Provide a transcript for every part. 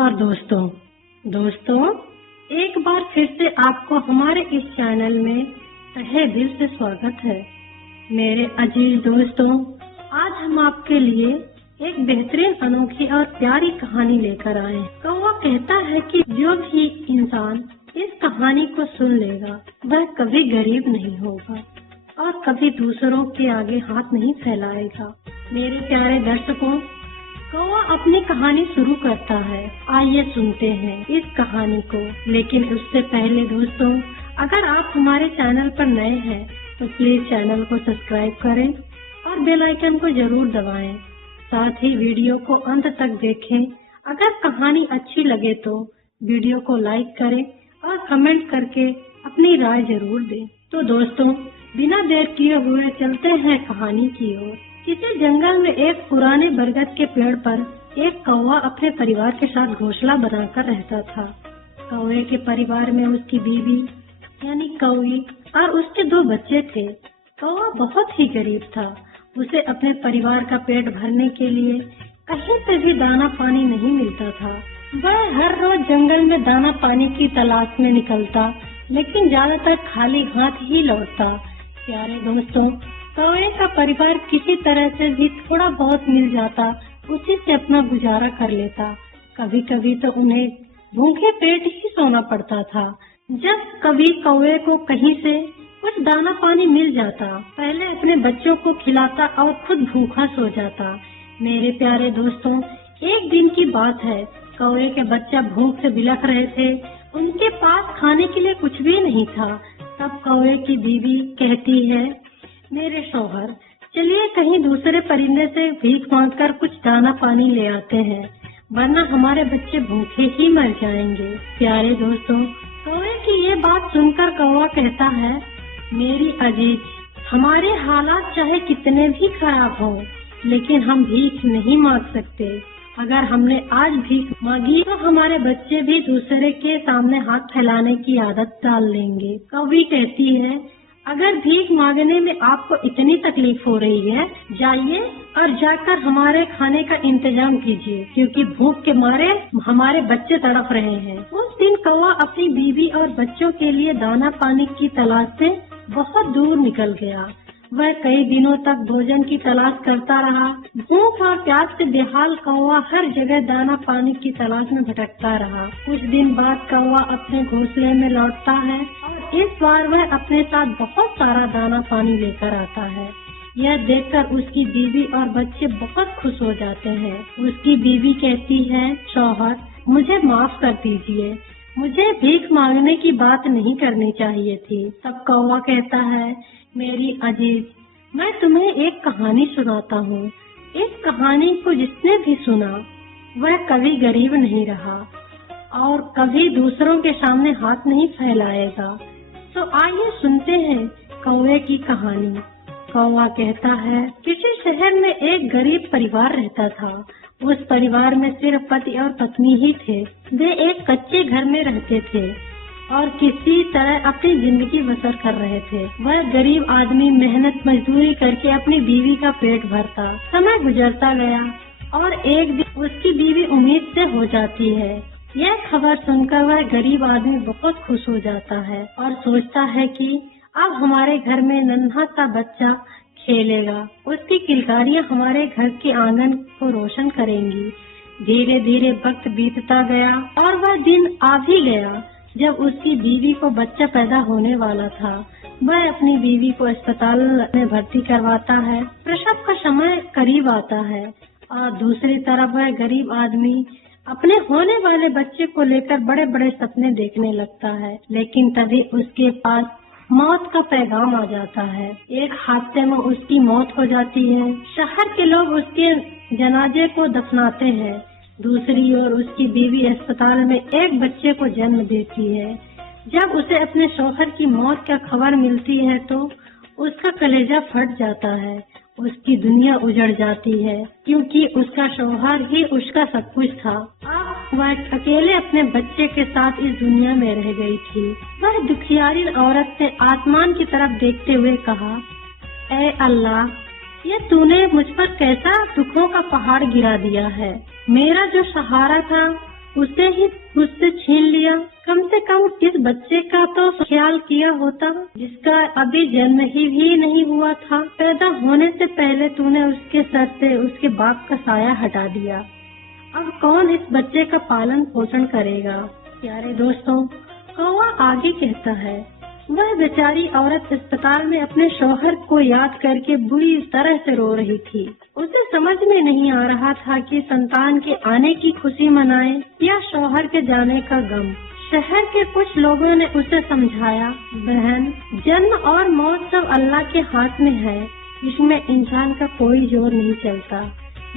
नमस्कार दोस्तों, एक बार फिर से आपको हमारे इस चैनल में तहे दिल से स्वागत है। मेरे अजीज दोस्तों, आज हम आपके लिए एक बेहतरीन, अनोखी और प्यारी कहानी लेकर आए। कौवा कहता है कि जो भी इंसान इस कहानी को सुन लेगा वह कभी गरीब नहीं होगा और कभी दूसरों के आगे हाथ नहीं फैलाएगा। मेरे प्यारे दर्शकों, कौवा अपनी कहानी शुरू करता है। आइए सुनते हैं इस कहानी को। लेकिन उससे पहले दोस्तों, अगर आप हमारे चैनल पर नए हैं तो प्लीज चैनल को सब्सक्राइब करें और बेल आइकन को जरूर दबाएं। साथ ही वीडियो को अंत तक देखें। अगर कहानी अच्छी लगे तो वीडियो को लाइक करें और कमेंट करके अपनी राय जरूर दें। तो दोस्तों, बिना देर किए हुए चलते हैं कहानी की ओर। किसी जंगल में एक पुराने बरगद के पेड़ पर एक कौवा अपने परिवार के साथ घोंसला बनाकर रहता था। कौवे के परिवार में उसकी बीवी यानी कौवी और उसके 2 बच्चे थे। कौवा बहुत ही गरीब था। उसे अपने परिवार का पेट भरने के लिए कहीं से भी दाना पानी नहीं मिलता था। वह हर रोज जंगल में दाना पानी की तलाश में निकलता, लेकिन ज्यादातर खाली हाथ ही लौटता। प्यारे दोस्तों, कौवे का परिवार किसी तरह से भी थोड़ा बहुत मिल जाता, उसी से अपना गुजारा कर लेता। कभी कभी तो उन्हें भूखे पेट ही सोना पड़ता था। जब कभी कौवे को कहीं से कुछ दाना पानी मिल जाता, पहले अपने बच्चों को खिलाता और खुद भूखा सो जाता। मेरे प्यारे दोस्तों, एक दिन की बात है। कौवे के बच्चे भूख से बिलख रहे थे। उनके पास खाने के लिए कुछ भी नहीं था। तब कौवे की बीवी कहती है, मेरे शौहर, चलिए कहीं दूसरे परिंदे से भीख मांगकर कुछ दाना पानी ले आते हैं, वरना हमारे बच्चे भूखे ही मर जाएंगे। प्यारे दोस्तों, कौवे की ये बात सुनकर कौवा कहता है, मेरी अजीज, हमारे हालात चाहे कितने भी खराब हों, लेकिन हम भीख नहीं मांग सकते। अगर हमने आज भीख मांगी तो हमारे बच्चे भी दूसरे के सामने हाथ फैलाने की आदत डाल लेंगे। कौवी कहती है, अगर भीख मांगने में आपको इतनी तकलीफ हो रही है, जाइए और जाकर हमारे खाने का इंतजाम कीजिए, क्योंकि भूख के मारे हमारे बच्चे तड़प रहे हैं। उस दिन कौवा अपनी बीवी और बच्चों के लिए दाना पानी की तलाश से बहुत दूर निकल गया। वह कई दिनों तक भोजन की तलाश करता रहा। भूख और प्यास से बेहाल कौवा हर जगह दाना पानी की तलाश में भटकता रहा। कुछ दिन बाद कौवा अपने घोंसले में लौटता है और इस बार वह अपने साथ बहुत सारा दाना पानी लेकर आता है। यह देखकर उसकी बीवी और बच्चे बहुत खुश हो जाते हैं। उसकी बीवी कहती है, शौहर, मुझे माफ कर दीजिए, मुझे भीख मांगने की बात नहीं करनी चाहिए थी। तब कौवा कहता है, मेरी अजीज, मैं तुम्हें एक कहानी सुनाता हूँ। इस कहानी को जिसने भी सुना वह कभी गरीब नहीं रहा और कभी दूसरों के सामने हाथ नहीं फैलाएगा। तो आइए सुनते हैं कौवे की कहानी। कौवा कहता है, किसी शहर में एक गरीब परिवार रहता था। उस परिवार में सिर्फ पति और पत्नी ही थे। वे एक कच्चे घर में रहते थे और किसी तरह अपनी जिंदगी बसर कर रहे थे। वह गरीब आदमी मेहनत मजदूरी करके अपनी बीवी का पेट भरता। समय गुजरता गया और एक दिन उसकी बीवी उम्मीद से हो जाती है। यह खबर सुनकर वह गरीब आदमी बहुत खुश हो जाता है और सोचता है कि अब हमारे घर में नन्हा सा बच्चा खेलेगा। उसकी किलकारियाँ हमारे घर के आंगन को रोशन करेंगी। धीरे धीरे वक्त बीतता गया और वह दिन आ भी गया जब उसकी बीवी को बच्चा पैदा होने वाला था। वह अपनी बीवी को अस्पताल में भर्ती करवाता है। प्रसव का समय करीब आता है और दूसरी तरफ वह गरीब आदमी अपने होने वाले बच्चे को लेकर बड़े बड़े सपने देखने लगता है। लेकिन तभी उसके पास मौत का पैगाम आ जाता है। एक हादसे में उसकी मौत हो जाती है। शहर के लोग उसके जनाजे को दफनाते हैं। दूसरी ओर उसकी बीवी अस्पताल में एक बच्चे को जन्म देती है। जब उसे अपने शौहर की मौत का खबर मिलती है तो उसका कलेजा फट जाता है। उसकी दुनिया उजड़ जाती है, क्योंकि उसका शौहर ही उसका सब कुछ था। अब वह अकेले अपने बच्चे के साथ इस दुनिया में रह गई थी। वह दुखियारी औरत ने आसमान की तरफ देखते हुए कहा, ऐ अल्लाह, ये तूने मुझ पर कैसा दुखों का पहाड़ गिरा दिया है। मेरा जो सहारा था उसे ही उससे छीन लिया। कम से कम इस बच्चे का तो ख्याल किया होता जिसका अभी जन्म ही भी नहीं हुआ था। पैदा होने से पहले तूने उसके सर से उसके बाप का साया हटा दिया। अब कौन इस बच्चे का पालन पोषण करेगा। प्यारे दोस्तों, कौवा आगे कहता है, वह बेचारी औरत अस्पताल में अपने शौहर को याद करके बुरी तरह से रो रही थी। उसे समझ में नहीं आ रहा था कि संतान के आने की खुशी मनाए या शौहर के जाने का गम। शहर के कुछ लोगों ने उसे समझाया, बहन, जन्म और मौत सब अल्लाह के हाथ में है, इसमें इंसान का कोई जोर नहीं चलता।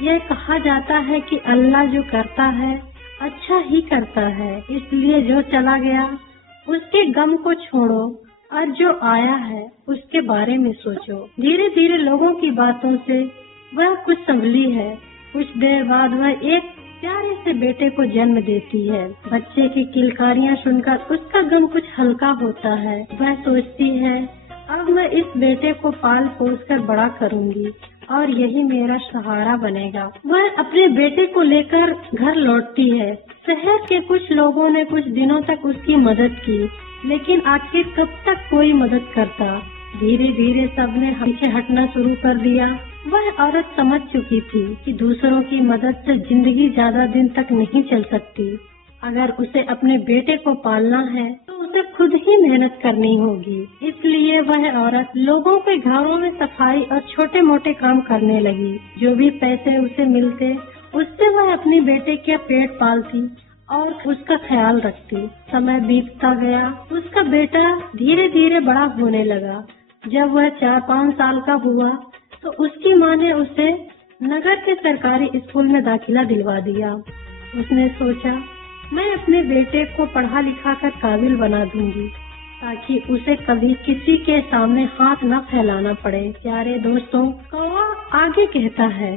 यह कहा जाता है कि अल्लाह जो करता है अच्छा ही करता है, इसलिए जो चला गया उसके गम को छोड़ो और जो आया है उसके बारे में सोचो। धीरे धीरे लोगों की बातों से वह कुछ संभली है। कुछ देर बाद वह एक प्यारे से बेटे को जन्म देती है। बच्चे की किलकारियां सुनकर उसका गम कुछ हल्का होता है। वह सोचती है, अब मैं इस बेटे को पाल पोस कर बड़ा करूंगी और यही मेरा सहारा बनेगा। वह अपने बेटे को लेकर घर लौटती है। शहर के कुछ लोगों ने कुछ दिनों तक उसकी मदद की, लेकिन आखिर कब तक कोई मदद करता। धीरे धीरे सबने हमसे हटना शुरू कर दिया। वह औरत समझ चुकी थी कि दूसरों की मदद से जिंदगी ज्यादा दिन तक नहीं चल सकती। अगर उसे अपने बेटे को पालना है तो उसे खुद ही मेहनत करनी होगी। इसलिए वह औरत लोगों के घरों में सफाई और छोटे मोटे काम करने लगी। जो भी पैसे उसे मिलते उससे वह अपने बेटे के पेट पालती और उसका ख्याल रखती। समय बीतता गया, उसका बेटा धीरे धीरे बड़ा होने लगा। जब वह 4-5 साल का हुआ तो उसकी माँ ने उसे नगर के सरकारी स्कूल में दाखिला दिलवा दिया। उसने सोचा, मैं अपने बेटे को पढ़ा लिखा कर काबिल बना दूंगी ताकि उसे कभी किसी के सामने हाथ न फैलाना पड़े। प्यारे दोस्तों, कौवा आगे कहता है,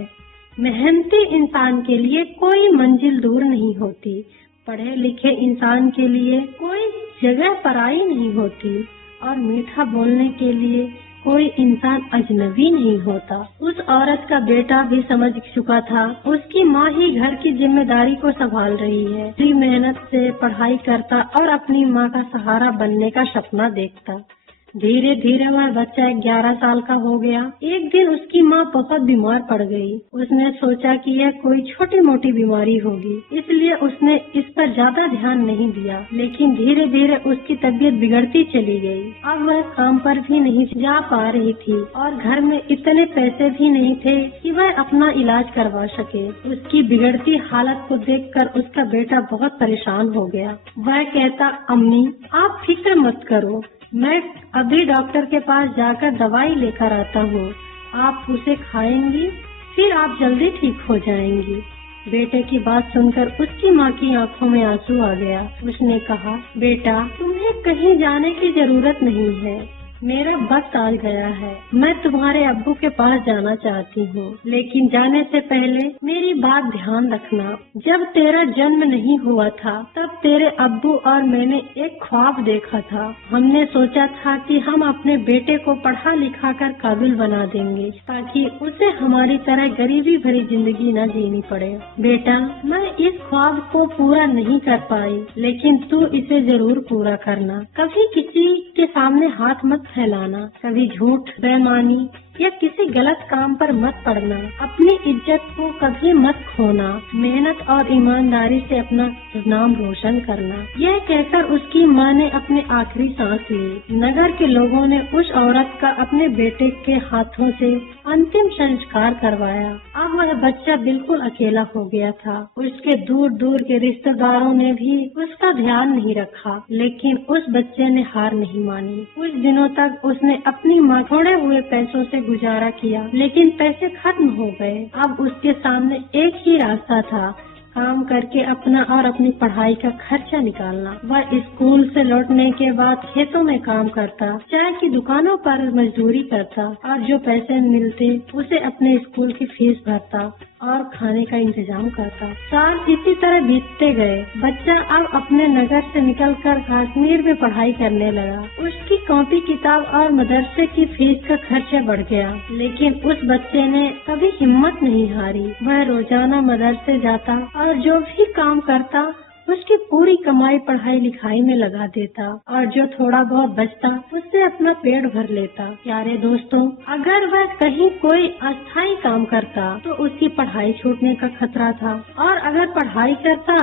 मेहनती इंसान के लिए कोई मंजिल दूर नहीं होती, पढ़े लिखे इंसान के लिए कोई जगह पराई नहीं होती और मीठा बोलने के लिए कोई इंसान अजनबी नहीं होता। उस औरत का बेटा भी समझ चुका था, उसकी माँ ही घर की जिम्मेदारी को संभाल रही है। पूरी मेहनत से पढ़ाई करता और अपनी माँ का सहारा बनने का सपना देखता। धीरे धीरे वह बच्चा 11 साल का हो गया। एक दिन उसकी माँ बहुत बीमार पड़ गई। उसने सोचा कि यह कोई छोटी मोटी बीमारी होगी, इसलिए उसने इस पर ज्यादा ध्यान नहीं दिया। लेकिन धीरे धीरे उसकी तबीयत बिगड़ती चली गई। अब वह काम पर भी नहीं जा पा रही थी और घर में इतने पैसे भी नहीं थे कि वह अपना इलाज करवा सके। उसकी बिगड़ती हालत को देखकर उसका बेटा बहुत परेशान हो गया। वह कहता, अम्मी, आप फिक्र मत करो, मैं अभी डॉक्टर के पास जाकर दवाई लेकर आता हूँ। आप उसे खाएंगी, फिर आप जल्दी ठीक हो जाएंगी। बेटे की बात सुनकर उसकी माँ की आंखों में आंसू आ गया। उसने कहा, बेटा, तुम्हें कहीं जाने की जरूरत नहीं है, मेरा वक्त आ गया है। मैं तुम्हारे अब्बू के पास जाना चाहती हूँ, लेकिन जाने से पहले मेरी बात ध्यान रखना। जब तेरा जन्म नहीं हुआ था तब तेरे अब्बू और मैंने एक ख्वाब देखा था। हमने सोचा था कि हम अपने बेटे को पढ़ा लिखा कर काबिल बना देंगे ताकि उसे हमारी तरह गरीबी भरी जिंदगी न जीनी पड़े। बेटा, मैं इस ख्वाब को पूरा नहीं कर पाई, लेकिन तू इसे जरूर पूरा करना। कभी किसी के सामने हाथ मत फैलाना, कभी झूठ, बेईमानी या किसी गलत काम पर मत पड़ना, अपनी इज्जत को कभी मत खोना, मेहनत और ईमानदारी से अपना नाम रोशन करना। यह कहकर उसकी माँ ने अपनी आखिरी सांस ली। नगर के लोगों ने उस औरत का अपने बेटे के हाथों से अंतिम संस्कार करवाया। अब वह बच्चा बिल्कुल अकेला हो गया था। उसके दूर दूर के रिश्तेदारों ने भी उसका ध्यान नहीं रखा, लेकिन उस बच्चे ने हार नहीं मानी। कुछ दिनों तक उसने अपनी माँ छोड़े हुए पैसों से गुजारा किया, लेकिन पैसे खत्म हो गए। अब उसके सामने एक ही रास्ता था, काम करके अपना और अपनी पढ़ाई का खर्चा निकालना। वह स्कूल से लौटने के बाद खेतों में काम करता, चाय की दुकानों पर मजदूरी करता और जो पैसे मिलते उसे अपने स्कूल की फीस भरता और खाने का इंतजाम करता। साल इसी तरह बीतते गए। बच्चा अब अपने नगर से निकलकर कश्मीर में पढ़ाई करने लगा। उसकी कॉपी किताब और मदरसे की फीस का खर्चा बढ़ गया, लेकिन उस बच्चे ने कभी हिम्मत नहीं हारी। वह रोजाना मदरसे जाता और जो भी काम करता उसकी पूरी कमाई पढ़ाई लिखाई में लगा देता और जो थोड़ा बहुत बचता उससे अपना पेट भर लेता। प्यारे दोस्तों, अगर वह कहीं कोई अस्थायी काम करता तो उसकी पढ़ाई छूटने का खतरा था, और अगर पढ़ाई करता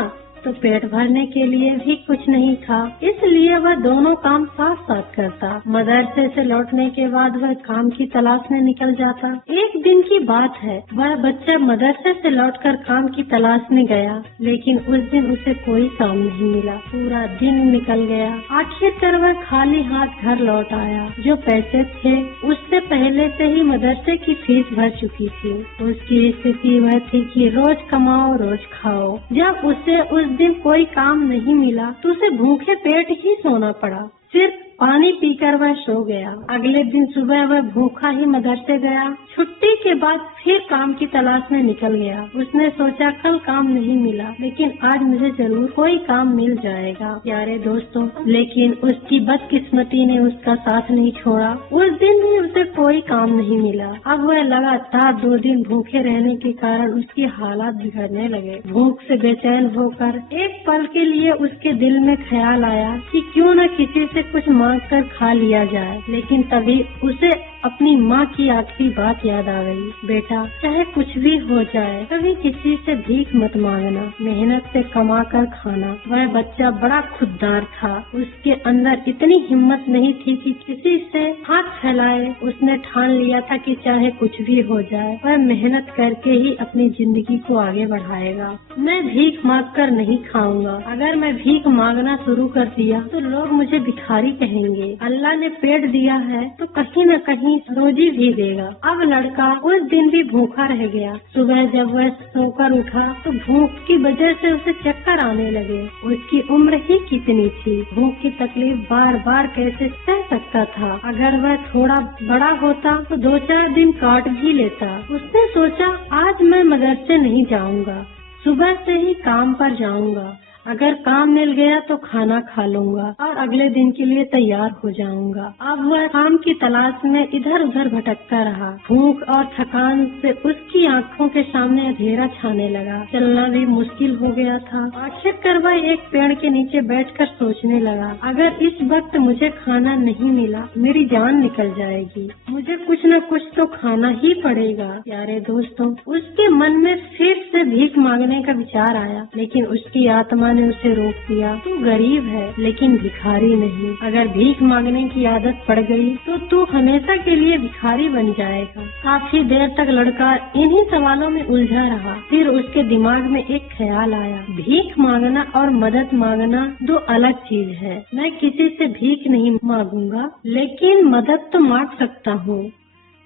तो पेट भरने के लिए भी कुछ नहीं था। इसलिए वह दोनों काम साथ साथ करता। मदरसे से लौटने के बाद वह काम की तलाश में निकल जाता। एक दिन की बात है, वह बच्चा मदरसे से लौटकर काम की तलाश में गया, लेकिन उस दिन उसे कोई काम नहीं मिला। पूरा दिन निकल गया। आखिरकार वह खाली हाथ घर लौट आया। जो पैसे थे उससे पहले से ही मदरसे की फीस भर चुकी थी। उसकी स्थिति वह थी कि रोज कमाओ रोज खाओ। जब उसे उस दिन कोई काम नहीं मिला तो उसे भूखे पेट ही सोना पड़ा। सिर्फ पानी पीकर वह सो गया। अगले दिन सुबह वह भूखा ही मदरसे गया। छुट्टी के बाद फिर काम की तलाश में निकल गया। उसने सोचा कल काम नहीं मिला, लेकिन आज मुझे जरूर कोई काम मिल जाएगा। प्यारे दोस्तों, लेकिन उसकी बदकिस्मती ने उसका साथ नहीं छोड़ा। उस दिन भी उसे कोई काम नहीं मिला। अब वह लगातार 2 दिन भूखे रहने के कारण उसकी हालात बिगड़ने लगे। भूख से बेचैन होकर एक पल के लिए उसके दिल में ख्याल आया कि क्यों न किसी से कुछ मांग कर खा लिया जाए। लेकिन तभी उसे अपनी माँ की आखिरी बात याद आ गई। बेटा, चाहे कुछ भी हो जाए, कभी किसी से भीख मत मांगना, मेहनत से कमा कर खाना। वह बच्चा बड़ा खुददार था। उसके अंदर इतनी हिम्मत नहीं थी कि किसी से हाथ फैलाए। उसने ठान लिया था कि चाहे कुछ भी हो जाए, वह मेहनत करके ही अपनी जिंदगी को आगे बढ़ाएगा। मैं भीख मांग कर नहीं खाऊंगा। अगर मैं भीख मांगना शुरू कर दिया तो लोग मुझे भिखारी कहेंगे। अल्लाह ने पेट दिया है तो कहीं न कहीं रोजी भी देगा। अब लड़का उस दिन भी भूखा रह गया। सुबह जब वह सोकर उठा तो भूख की वजह से उसे चक्कर आने लगे। उसकी उम्र ही कितनी थी, भूख की तकलीफ बार बार कैसे सह सकता था। अगर वह थोड़ा बड़ा होता तो 2-4 दिन काट भी लेता। उसने सोचा आज मैं मदरसे नहीं जाऊंगा, सुबह से ही काम पर जाऊंगा। अगर काम मिल गया तो खाना खा लूंगा और अगले दिन के लिए तैयार हो जाऊंगा। अब वह काम की तलाश में इधर उधर भटकता रहा। भूख और थकान से उसकी आंखों के सामने अंधेरा छाने लगा। चलना भी मुश्किल हो गया था। आखिरकार वह एक पेड़ के नीचे बैठकर सोचने लगा, अगर इस वक्त मुझे खाना नहीं मिला मेरी जान निकल जाएगी। मुझे कुछ न कुछ तो खाना ही पड़ेगा। प्यारे दोस्तों, उसके मन में फिर से भीख मांगने का विचार आया, लेकिन उसकी आत्मा ने उसे रोक दिया। तू गरीब है लेकिन भिखारी नहीं। अगर भीख मांगने की आदत पड़ गई तो तू हमेशा के लिए भिखारी बन जाएगा। काफी देर तक लड़का इन्हीं सवालों में उलझा रहा। फिर उसके दिमाग में एक ख्याल आया, भीख मांगना और मदद मांगना 2 अलग चीज है। मैं किसी से भीख नहीं मांगूंगा, लेकिन मदद तो मांग सकता हूँ।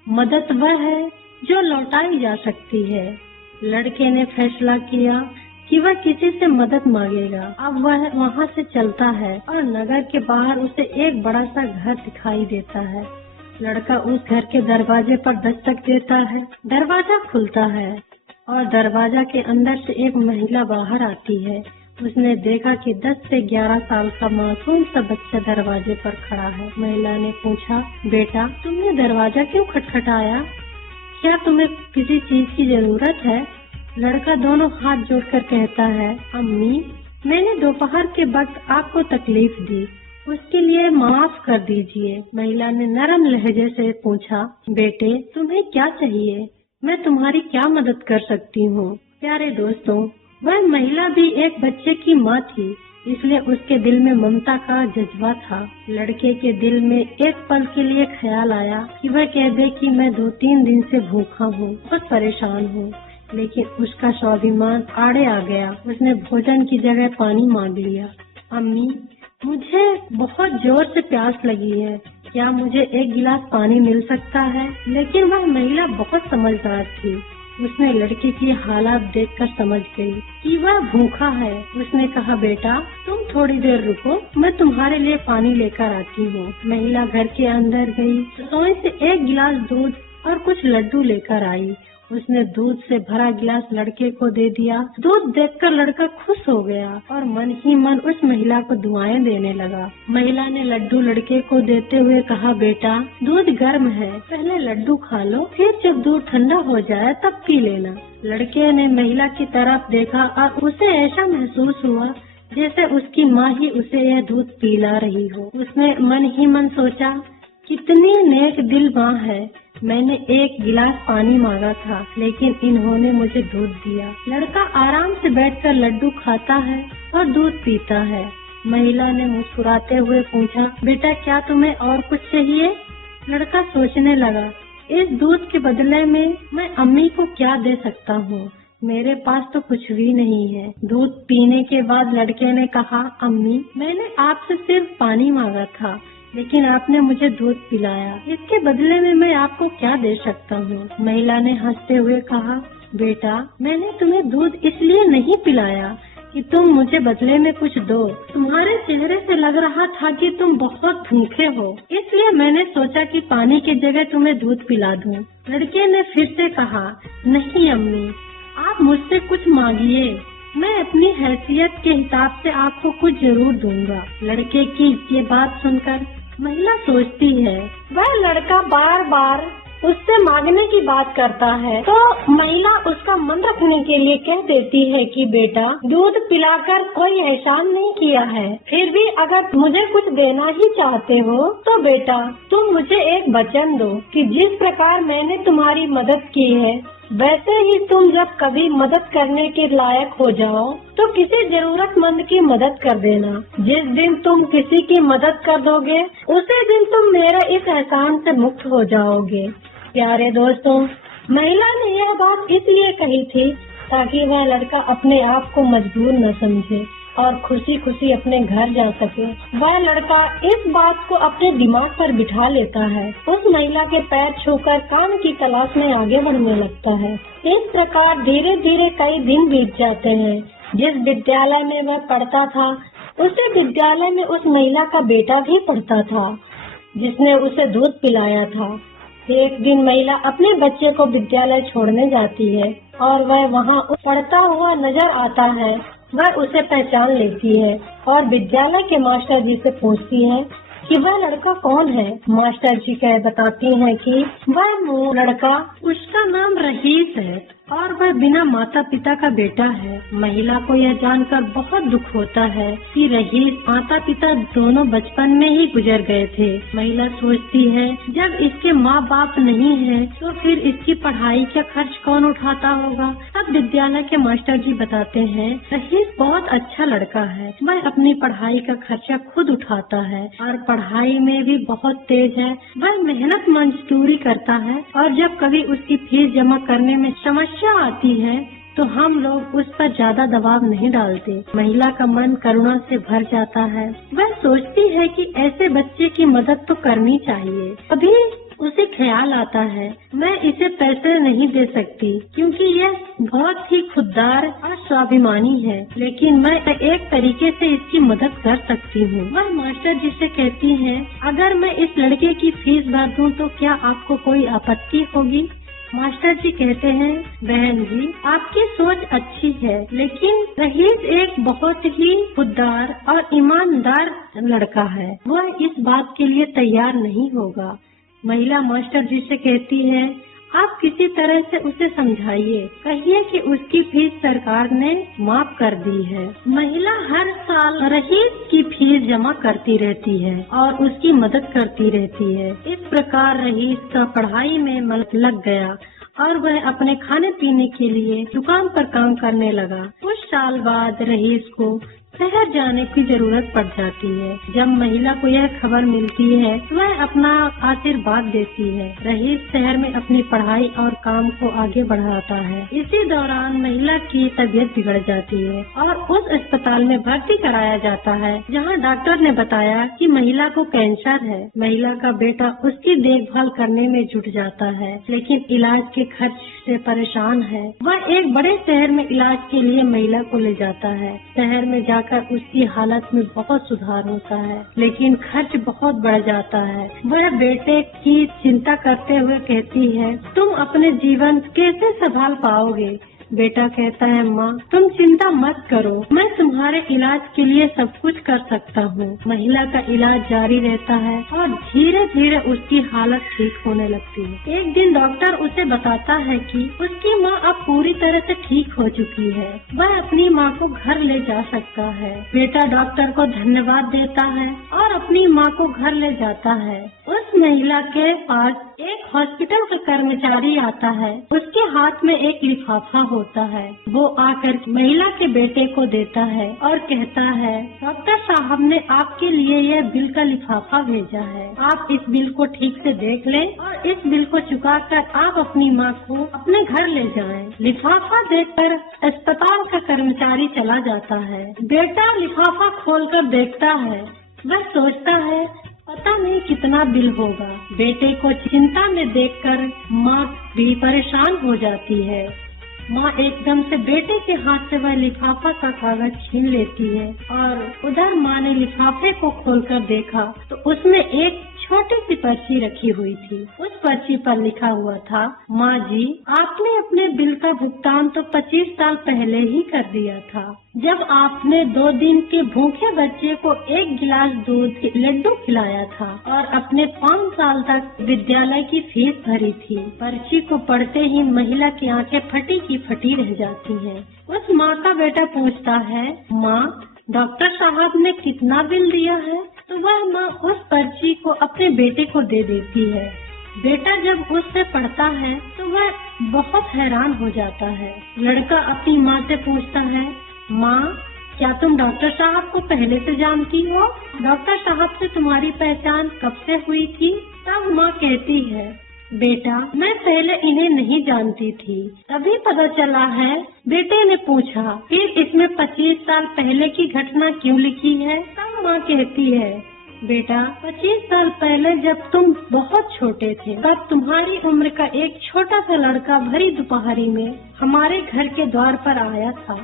मदद वह है जो लौटाई जा सकती है। लड़के ने फैसला किया कि वह किसी से मदद मांगेगा। अब वह वहाँ से चलता है और नगर के बाहर उसे एक बड़ा सा घर दिखाई देता है। लड़का उस घर के दरवाजे पर दस्तक देता है। दरवाजा खुलता है और दरवाजा के अंदर से एक महिला बाहर आती है। उसने देखा कि 10 से 11 साल का मासूम सा बच्चा दरवाजे पर खड़ा है। महिला ने पूछा, बेटा तुमने दरवाजा क्यों खटखटाया? क्या तुम्हें किसी चीज की जरूरत है? लड़का दोनों हाथ जोड़कर कहता है, अम्मी मैंने दोपहर के वक्त आपको तकलीफ दी, उसके लिए माफ कर दीजिए। महिला ने नरम लहजे से पूछा, बेटे तुम्हें क्या चाहिए? मैं तुम्हारी क्या मदद कर सकती हूँ? प्यारे दोस्तों, वह महिला भी एक बच्चे की माँ थी, इसलिए उसके दिल में ममता का जज्बा था। लड़के के दिल में एक पल के लिए ख्याल आया कि वह कह दे कि मैं 2-3 दिन से भूखा हूँ, बहुत परेशान हूँ, लेकिन उसका स्वाभिमान आड़े आ गया। उसने भोजन की जगह पानी मांग लिया। अम्मी मुझे बहुत जोर से प्यास लगी है, क्या मुझे 1 गिलास पानी मिल सकता है? लेकिन वह महिला बहुत समझदार थी। उसने लड़के की हालात देखकर समझ गई कि वह भूखा है। उसने कहा, बेटा तुम थोड़ी देर रुको, मैं तुम्हारे लिए पानी लेकर आती हूँ। महिला घर के अंदर गई, रसोई से 1 गिलास दूध और कुछ लड्डू लेकर आई। उसने दूध से भरा गिलास लड़के को दे दिया। दूध देखकर लड़का खुश हो गया और मन ही मन उस महिला को दुआएं देने लगा। महिला ने लड्डू लड़के को देते हुए कहा, बेटा दूध गर्म है, पहले लड्डू खा लो, फिर जब दूध ठंडा हो जाए तब पी लेना। लड़के ने महिला की तरफ देखा और उसे ऐसा महसूस हुआ जैसे उसकी माँ ही उसे यह दूध पिला रही हो। उसने मन ही मन सोचा, कितनी नेक दिल माँ है। मैंने एक गिलास पानी मांगा था, लेकिन इन्होंने मुझे दूध दिया। लड़का आराम से बैठकर लड्डू खाता है और दूध पीता है। महिला ने मुस्कुराते हुए पूछा, बेटा क्या तुम्हें और कुछ चाहिए? लड़का सोचने लगा, इस दूध के बदले में मैं अम्मी को क्या दे सकता हूँ? मेरे पास तो कुछ भी नहीं है। दूध पीने के बाद लड़के ने कहा, अम्मी मैंने आपसे सिर्फ पानी मांगा था, लेकिन आपने मुझे दूध पिलाया। इसके बदले में मैं आपको क्या दे सकता हूँ? महिला ने हंसते हुए कहा, बेटा मैंने तुम्हें दूध इसलिए नहीं पिलाया कि तुम मुझे बदले में कुछ दो। तुम्हारे चेहरे से लग रहा था कि तुम बहुत भूखे हो, इसलिए मैंने सोचा कि पानी की जगह तुम्हें दूध पिला दूं। लड़के ने फिर से कहा, नहीं अम्मी, आप मुझसे कुछ मांगिए, मैं अपनी हैसियत के हिसाब से आपको कुछ जरूर दूंगा। लड़के की ये बात सुनकर महिला सोचती है, वह लड़का बार बार उससे मांगने की बात करता है, तो महिला उसका मन रखने के लिए कह देती है कि बेटा दूध पिलाकर कोई एहसान नहीं किया है, फिर भी अगर मुझे कुछ देना ही चाहते हो तो बेटा तुम मुझे एक वचन दो कि जिस प्रकार मैंने तुम्हारी मदद की है, वैसे ही तुम जब कभी मदद करने के लायक हो जाओ तो किसी जरूरतमंद की मदद कर देना। जिस दिन तुम किसी की मदद कर दोगे, उसी दिन तुम मेरे इस एहसान से मुक्त हो जाओगे। प्यारे दोस्तों, महिला ने यह बात इसलिए कही थी ताकि वह लड़का अपने आप को मजबूर न समझे और खुशी खुशी अपने घर जा सके। वह लड़का इस बात को अपने दिमाग पर बिठा लेता है। उस महिला के पैर छूकर काम की तलाश में आगे बढ़ने लगता है। इस प्रकार धीरे धीरे कई दिन बीत जाते हैं। जिस विद्यालय में वह पढ़ता था, उसी विद्यालय में उस महिला का बेटा भी पढ़ता था, जिसने उसे दूध पिलाया था। एक दिन महिला अपने बच्चे को विद्यालय छोड़ने जाती है और वह वहाँ पढ़ता हुआ नजर आता है। वह उसे पहचान लेती है और विद्यालय के मास्टर जी से पूछती है कि वह लड़का कौन है। मास्टर जी कह बताती हैं कि वह लड़का, उसका नाम रहीस है और वह बिना माता पिता का बेटा है। महिला को यह जानकर बहुत दुख होता है कि रहीस माता पिता दोनों बचपन में ही गुजर गए थे। महिला सोचती है, जब इसके माँ बाप नहीं है तो फिर इसकी पढ़ाई का खर्च कौन उठाता होगा। तब विद्यालय के मास्टर जी बताते हैं, रहीस बहुत अच्छा लड़का है, वह अपनी पढ़ाई का खर्चा खुद उठाता है और पढ़ाई में भी बहुत तेज है। वह मेहनत मजदूरी करता है और जब कभी उसकी फीस जमा करने में समस्या आती है तो हम लोग उस पर ज्यादा दबाव नहीं डालते। महिला का मन करुणा से भर जाता है। वह सोचती है कि ऐसे बच्चे की मदद तो करनी चाहिए। अभी उसे ख्याल आता है, मैं इसे पैसे नहीं दे सकती क्योंकि यह बहुत ही खुददार और स्वाभिमानी है, लेकिन मैं एक तरीके से इसकी मदद कर सकती हूँ। वह मास्टर जी से कहती है, अगर मैं इस लड़के की फीस भर दूँ तो क्या आपको कोई आपत्ति होगी? मास्टर जी कहते हैं, बहन जी आपकी सोच अच्छी है, लेकिन रहीस एक बहुत ही खुददार और ईमानदार लड़का है, वह इस बात के लिए तैयार नहीं होगा। महिला मास्टर जी से कहती है, आप किसी तरह से उसे समझाइए, कहिए कि उसकी फीस सरकार ने माफ कर दी है। महिला हर साल रहीस की फीस जमा करती रहती है और उसकी मदद करती रहती है। इस प्रकार रहीस का पढ़ाई में मन लग गया और वह अपने खाने पीने के लिए दुकान पर काम करने लगा। कुछ साल बाद रहीस को शहर जाने की जरूरत पड़ जाती है। जब महिला को यह खबर मिलती है तो वह अपना आशीर्वाद देती है। रहीस शहर में अपनी पढ़ाई और काम को आगे बढ़ाता है। इसी दौरान महिला की तबीयत बिगड़ जाती है और उस अस्पताल में भर्ती कराया जाता है जहां डॉक्टर ने बताया कि महिला को कैंसर है। महिला का बेटा उसकी देखभाल करने में जुट जाता है, लेकिन इलाज के खर्च से परेशान है। वह एक बड़े शहर में इलाज के लिए महिला को ले जाता है। शहर में जाकर उसकी हालत में बहुत सुधार होता है, लेकिन खर्च बहुत बढ़ जाता है। वह बेटे की चिंता करते हुए कहती है, तुम अपने जीवन कैसे संभाल पाओगे? बेटा कहता है, माँ तुम चिंता मत करो, मैं तुम्हारे इलाज के लिए सब कुछ कर सकता हूँ। महिला का इलाज जारी रहता है और धीरे धीरे उसकी हालत ठीक होने लगती है। एक दिन डॉक्टर उसे बताता है कि उसकी माँ अब पूरी तरह से ठीक हो चुकी है, वह अपनी माँ को घर ले जा सकता है। बेटा डॉक्टर को धन्यवाद देता है और अपनी माँ को घर ले जाता है। उस महिला के पास एक हॉस्पिटल का कर्मचारी आता है, उसके हाथ में एक लिफाफा होता है। वो आकर महिला के बेटे को देता है और कहता है, डॉक्टर साहब ने आपके लिए यह बिल का लिफाफा भेजा है, आप इस बिल को ठीक से देख लें और इस बिल को चुकाकर आप अपनी माँ को अपने घर ले जाएं। लिफाफा देखकर अस्पताल का कर्मचारी चला जाता है। बेटा लिफाफा खोलकर देखता है, वह सोचता है पता नहीं कितना बिल होगा। बेटे को चिंता में देखकर माँ भी परेशान हो जाती है। माँ एकदम से बेटे के हाथ से वह लिफाफा का कागज छीन लेती है और उधर माँ ने लिफाफे को खोलकर देखा तो उसमें एक छोटी सी पर्ची रखी हुई थी। उस पर्ची पर लिखा हुआ था, माँ जी आपने अपने बिल का भुगतान तो 25 साल पहले ही कर दिया था, जब आपने 2 दिन के भूखे बच्चे को 1 गिलास दूध के लड्डू खिलाया था और अपने 5 साल तक विद्यालय की फीस भरी थी। पर्ची को पढ़ते ही महिला की आंखें फटी की फटी रह जाती हैं। उस माँ का बेटा पूछता है, माँ डॉक्टर साहब ने कितना बिल दिया है? तो वह माँ उस पर्ची को अपने बेटे को दे देती है। बेटा जब उससे पढ़ता है तो वह बहुत हैरान हो जाता है। लड़का अपनी माँ से पूछता है, माँ क्या तुम डॉक्टर साहब को पहले से जानती हो? डॉक्टर साहब से तुम्हारी पहचान कब से हुई थी? तब माँ कहती है, बेटा मैं पहले इन्हें नहीं जानती थी, अभी पता चला है। बेटे ने पूछा, फिर इसमें 25 साल पहले की घटना क्यों लिखी है? तब माँ कहती है, बेटा 25 साल पहले जब तुम बहुत छोटे थे तब तुम्हारी उम्र का एक छोटा सा लड़का भरी दोपहरी में हमारे घर के द्वार पर आया था।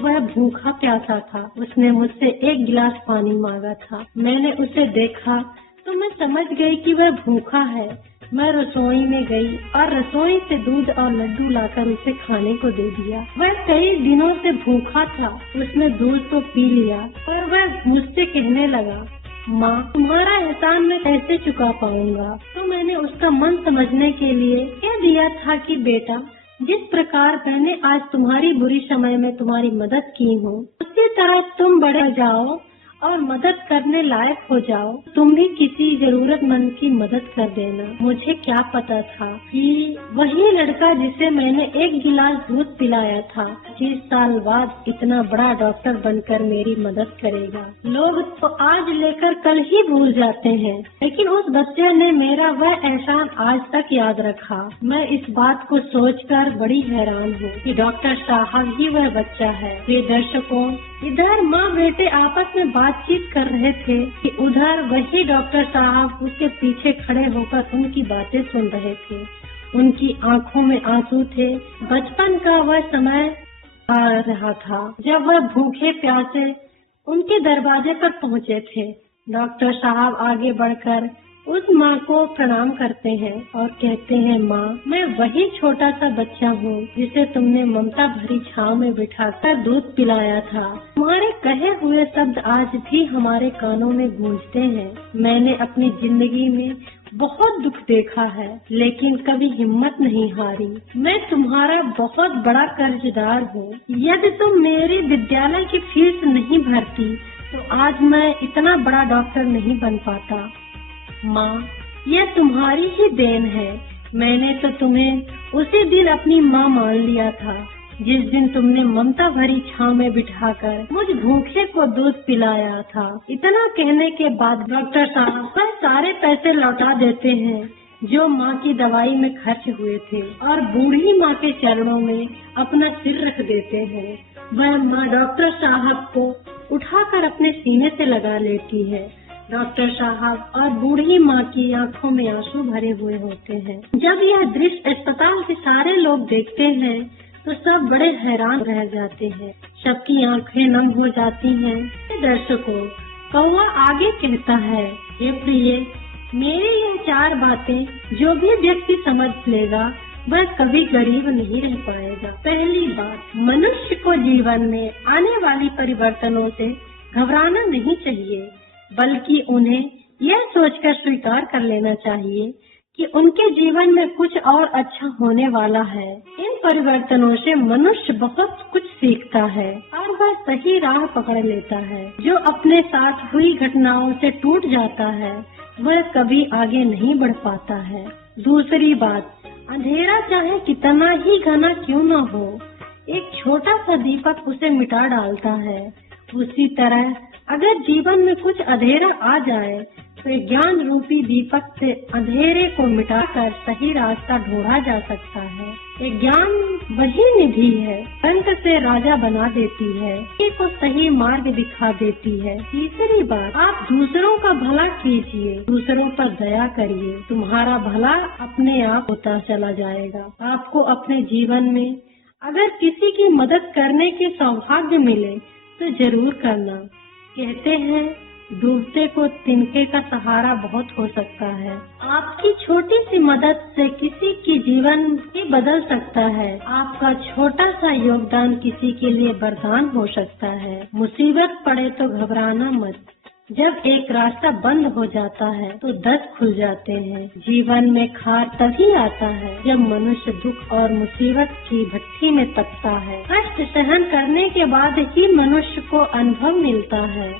वह भूखा प्यासा था, उसने मुझसे 1 गिलास पानी मांगा था। मैंने उसे देखा तो मैं समझ गई कि वह भूखा है। मैं रसोई में गई और रसोई से दूध और लड्डू लाकर उसे खाने को दे दिया। वह कई दिनों से भूखा था, उसने दूध तो पी लिया और वह मुझसे कहने लगा, माँ तुम्हारा एहसान मैं कैसे चुका पाऊंगा? तो मैंने उसका मन समझने के लिए कह दिया था कि बेटा जिस प्रकार मैंने आज तुम्हारी बुरी समय में तुम्हारी मदद की हूँ, उसी तरह तुम बड़े जाओ और मदद करने लायक हो जाओ, तुम भी किसी जरूरतमंद की मदद कर देना। मुझे क्या पता था कि वही लड़का जिसे मैंने 1 गिलास दूध पिलाया था 25 साल बाद इतना बड़ा डॉक्टर बनकर मेरी मदद करेगा। लोग तो आज लेकर कल ही भूल जाते हैं, लेकिन उस बच्चे ने मेरा वह एहसान आज तक याद रखा। मैं इस बात को सोचकर बड़ी हैरान हूँ कि डॉक्टर साहब ही वह बच्चा है। ये दर्शकों, इधर माँ बेटे आपस में बातचीत कर रहे थे कि उधर वही डॉक्टर साहब उसके पीछे खड़े होकर उनकी बातें सुन रहे थे। उनकी आंखों में आंसू थे। बचपन का वह समय आ रहा था जब वह भूखे प्यासे उनके दरवाजे पर पहुँचे थे। डॉक्टर साहब आगे बढ़कर उस माँ को प्रणाम करते हैं और कहते हैं, माँ मैं वही छोटा सा बच्चा हूँ जिसे तुमने ममता भरी छांव में बिठाकर दूध पिलाया था। तुम्हारे कहे हुए शब्द आज भी हमारे कानों में गूंजते हैं। मैंने अपनी जिंदगी में बहुत दुख देखा है, लेकिन कभी हिम्मत नहीं हारी। मैं तुम्हारा बहुत बड़ा कर्जदार हूँ। यदि तुम मेरी विद्यालय की फीस नहीं भरती तो आज मैं इतना बड़ा डॉक्टर नहीं बन पाता। माँ यह तुम्हारी ही देन है। मैंने तो तुम्हें उसी दिन अपनी माँ मान लिया था जिस दिन तुमने ममता भरी छांव में बिठाकर मुझ भूखे को दूध पिलाया था। इतना कहने के बाद डॉक्टर साहब वह सारे पैसे लौटा देते हैं जो माँ की दवाई में खर्च हुए थे और बूढ़ी माँ के चरणों में अपना सिर रख देते हैं। वह माँ डॉक्टर साहब को उठाकर अपने सीने से लगा लेती है। डॉक्टर साहब और बूढ़ी माँ की आंखों में आंसू भरे हुए होते हैं। जब यह दृश्य अस्पताल के सारे लोग देखते हैं तो सब बड़े हैरान रह जाते हैं, सबकी आंखें नम हो जाती हैं। दर्शकों, कौवा आगे कहता है, हे प्रिय, मेरी यह 4 बातें जो भी व्यक्ति समझ लेगा वह कभी गरीब नहीं रह पाएगा। पहली बात, मनुष्य को जीवन में आने वाली परिवर्तनों से घबराना नहीं चाहिए, बल्कि उन्हें यह सोचकर स्वीकार कर लेना चाहिए कि उनके जीवन में कुछ और अच्छा होने वाला है। इन परिवर्तनों से मनुष्य बहुत कुछ सीखता है और वह सही राह पकड़ लेता है। जो अपने साथ हुई घटनाओं से टूट जाता है वह कभी आगे नहीं बढ़ पाता है। दूसरी बात, अंधेरा चाहे कितना ही घना क्यों न हो, एक छोटा सा दीपक उसे मिटा डालता है। उसी तरह अगर जीवन में कुछ अंधेरा आ जाए तो ज्ञान रूपी दीपक से अंधेरे को मिटाकर सही रास्ता ढूंढा जा सकता है। ये ज्ञान वही निधि है, अंत से राजा बना देती है, को सही मार्ग दिखा देती है। तीसरी बात, आप दूसरों का भला कीजिए, दूसरों पर दया करिए, तुम्हारा भला अपने आप होता चला जाएगा। आपको अपने जीवन में अगर किसी की मदद करने के सौभाग्य मिले तो जरूर करना। कहते हैं डूबते को तिनके का सहारा बहुत हो सकता है। आपकी छोटी सी मदद से किसी की जीवन ही बदल सकता है। आपका छोटा सा योगदान किसी के लिए वरदान हो सकता है। मुसीबत पड़े तो घबराना मत। जब एक रास्ता बंद हो जाता है तो 10 खुल जाते हैं। जीवन में खार तभी आता है जब मनुष्य दुख और मुसीबत की भट्ठी में तपता है। कष्ट सहन करने के बाद ही मनुष्य को अनुभव मिलता है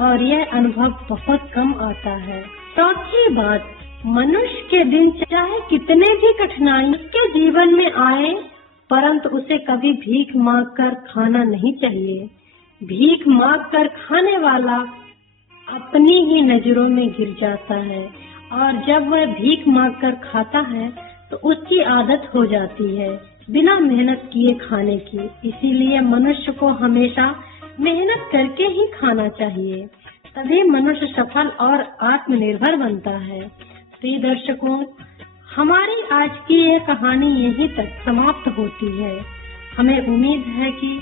और यह अनुभव बहुत कम आता है। चौथी बात, मनुष्य के दिन चाहे कितने भी कठिनाई के जीवन में आए, परंतु उसे कभी भीख मांग कर खाना नहीं चाहिए। भीख मांग कर खाने वाला अपनी ही नजरों में गिर जाता है और जब वह भीख मांग कर खाता है तो उसकी आदत हो जाती है बिना मेहनत किए खाने की। इसीलिए मनुष्य को हमेशा मेहनत करके ही खाना चाहिए, तभी मनुष्य सफल और आत्मनिर्भर बनता है। प्रिय दर्शकों, हमारी आज की ये कहानी यहीं तक समाप्त होती है। हमें उम्मीद है कि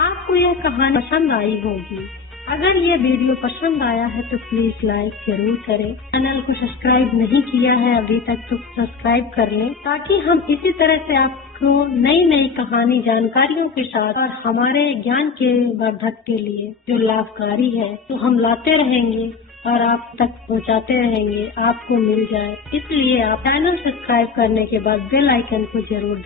आपको यह कहानी पसंद आई होगी। अगर ये वीडियो पसंद आया है तो प्लीज लाइक जरूर करें। चैनल को सब्सक्राइब नहीं किया है अभी तक तो सब्सक्राइब कर लें, ताकि हम इसी तरह से आपको नई नई कहानी जानकारियों के साथ और हमारे ज्ञान के वर्धक के लिए जो लाभकारी है तो हम लाते रहेंगे और आप तक पहुंचाते रहेंगे, आपको मिल जाए। इसलिए आप चैनल सब्सक्राइब करने के बाद बेल आइकन को जरूर